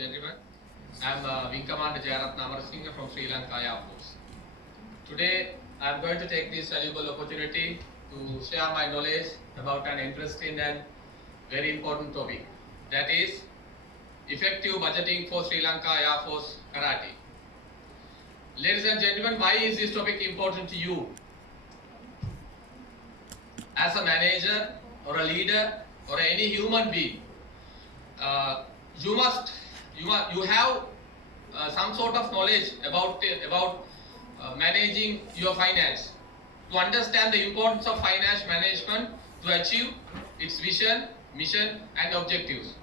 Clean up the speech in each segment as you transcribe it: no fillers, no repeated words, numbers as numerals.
gentlemen. I am Wing Commander Jayaratna Amarasinghe from Sri Lanka Air Force. Today, I am going to take this valuable opportunity to share my knowledge about an interesting and very important topic. That is effective budgeting for Sri Lanka Air Force Karate. Ladies and gentlemen, why is this topic important to you? As a manager or a leader or any human being, you have some sort of knowledge about managing your finance, to understand the importance of finance management to achieve its vision, mission and objectives.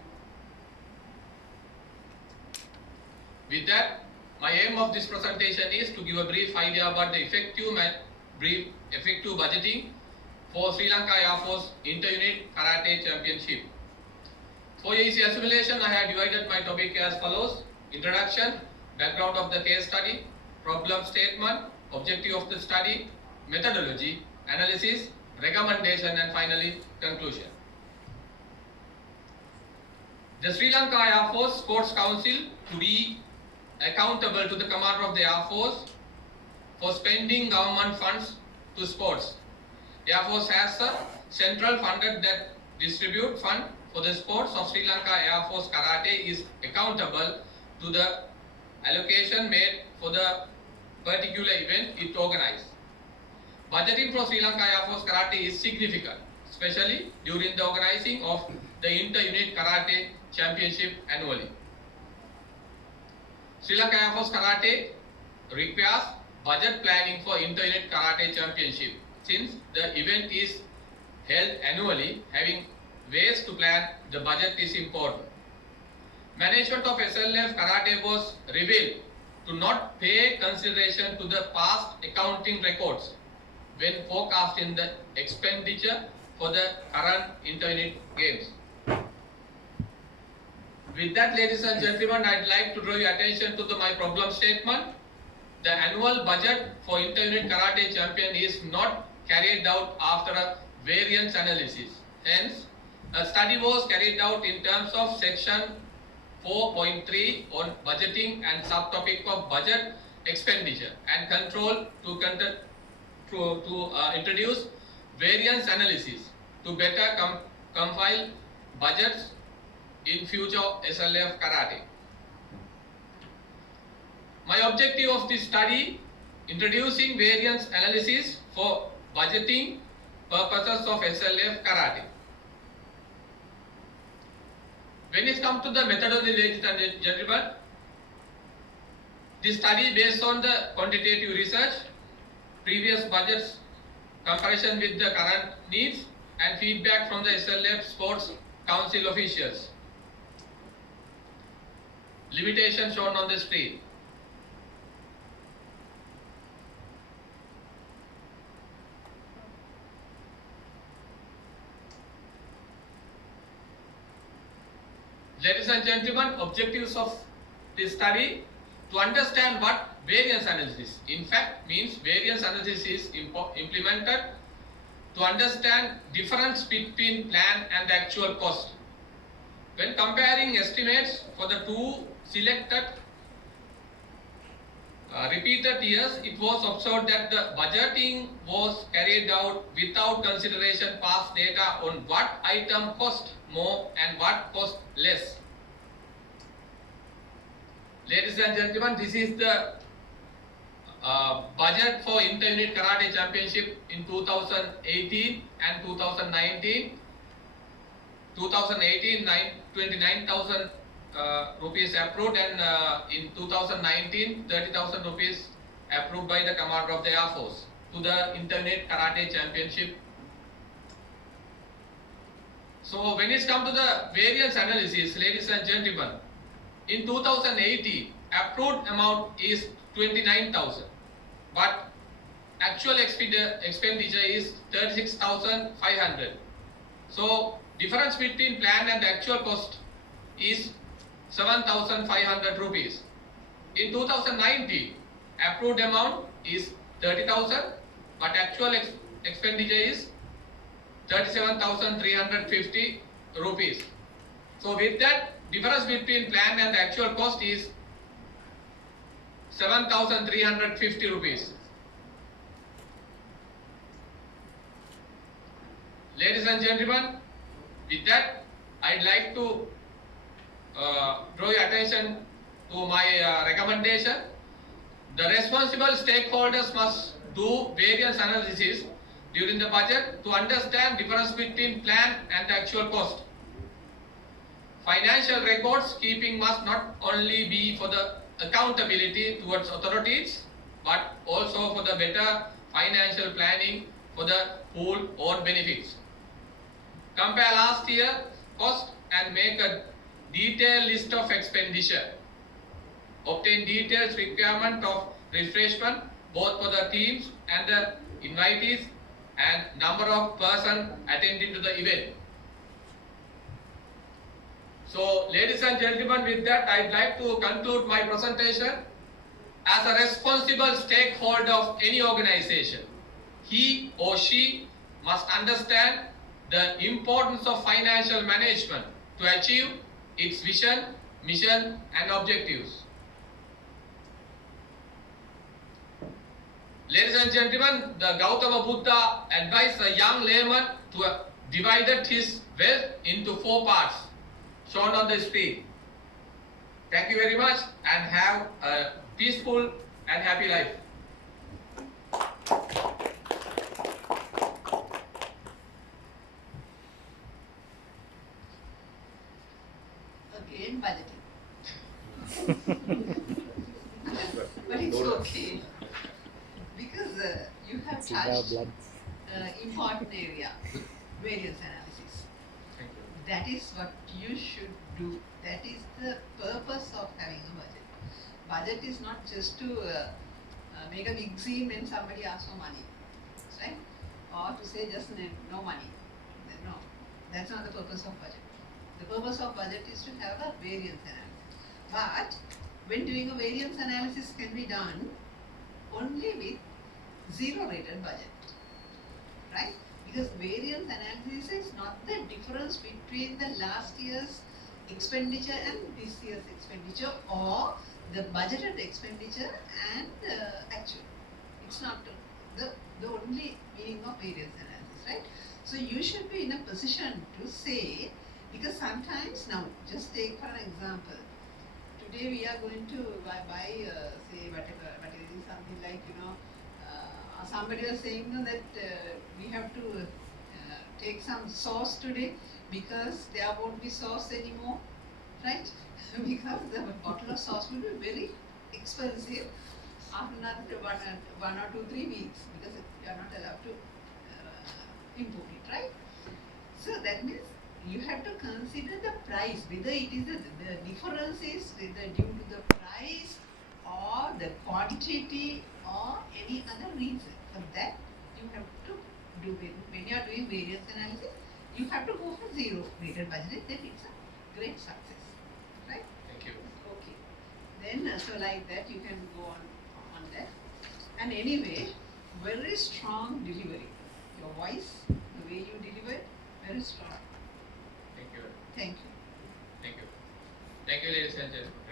With that, my aim of this presentation is to give a brief idea about the effective budgeting for Sri Lanka Air Force Inter-Unit Karate Championship. For easy assimilation, I have divided my topic as follows: introduction, background of the case study, problem statement, objective of the study, methodology, analysis, recommendation and finally conclusion. The Sri Lanka Air Force Sports Council to be accountable to the Commander of the Air Force for spending government funds to sports. Air Force has a central funded that distribute fund for the sports of Sri Lanka Air Force Karate is accountable to the allocation made for the particular event it organized. Budgeting for Sri Lanka Air Force Karate is significant, especially during the organizing of the Inter-Unit Karate Championship annually. Sri Lanka Air Force Karate requires budget planning for Inter-Unit Karate Championship. Since the event is held annually, having ways to plan the budget is important. Management of SLF Karate was revealed to not pay consideration to the past accounting records when forecasting the expenditure for the current Inter-Unit games. With that, ladies and gentlemen, I'd like to draw your attention to my problem statement. The annual budget for Inter-Unit Karate Champion is not carried out after a variance analysis. Hence, a study was carried out in terms of section 4.3 on budgeting and subtopic of budget expenditure and control to introduce variance analysis to better compile budgets in future SLF Karate. My objective of this study, introducing variance analysis for budgeting purposes of SLF Karate. When it comes to the methodology, ladies and gentlemen, this study based on the quantitative research, previous budgets, comparison with the current needs and feedback from the SLF Sports Council officials. Limitation shown on the screen. Ladies and gentlemen, objectives of this study: to understand what variance analysis in fact means. Variance analysis is implemented to understand difference between plan and the actual cost. When comparing estimates for the two selected repeated years, it was observed that the budgeting was carried out without consideration past data on what item cost more and what cost less. Ladies and gentlemen, this is the budget for Inter-Unit Karate Championship in 2018 and 2019. 2018, 29,000 rupees approved, and in 2019, 30,000 rupees approved by the Commander of the Air Force to the Inter-Unit Karate Championship. So when it comes to the variance analysis, ladies and gentlemen, in 2018, approved amount is 29,000, but actual expenditure is 36,500. So difference between plan and actual cost is 7,500 rupees. In 2019, approved amount is 30,000, but actual expenditure is 37,350 rupees. So with that, difference between plan and the actual cost is 7,350 rupees. Ladies and gentlemen, with that, I'd like to draw your attention to my recommendation. The responsible stakeholders must do variance analysis during the budget to understand difference between plan and the actual cost. Financial records keeping must not only be for the accountability towards authorities, but also for the better financial planning for the pool own benefits. Compare last year cost and make a detailed list of expenditure. Obtain details requirement of refreshment both for the teams and the invitees and number of persons attending to the event. So, ladies and gentlemen, with that I'd like to conclude my presentation. As a responsible stakeholder of any organization, he or she must understand the importance of financial management to achieve its vision, mission and objectives. Ladies and gentlemen, the Gautama Buddha advised a young layman to divide his wealth into 4 parts, shown on the screen. Thank you very much and have a peaceful and happy life. Again budgeting. But it's okay. Because you have touched important area, variance analysis. That is what you should do. That is the purpose of having a budget. Budget is not just to make a big scene when somebody asks for money, right? Or to say just no money. No, that's not the purpose of budget. The purpose of budget is to have a variance analysis. But when doing a variance analysis can be done only with zero rated budget, right? Because variance analysis is not the difference between the last year's expenditure and this year's expenditure, or the budgeted expenditure and actual. It's not the only meaning of variance analysis, right? So you should be in a position to say, because sometimes, now just take for an example, today we are going to buy say whatever it is, something like, somebody was saying that we have to take some sauce today because there won't be sauce anymore, right? Because the bottle of sauce will be very expensive after another 1 or 2, 3 weeks, because you are not allowed to import it, right? So that means you have to consider the price, whether it is the difference is whether due to the price or the quantity or any other reason. For that you have to do it. When you are doing variance analysis, you have to go for zero rated budget, then it's a great success, right? Thank you. Okay. Then so like that you can go on that. And anyway, very strong delivery. Your voice, the way you deliver, very strong. Thank you. Thank you. Thank you. Thank you, ladies and gentlemen.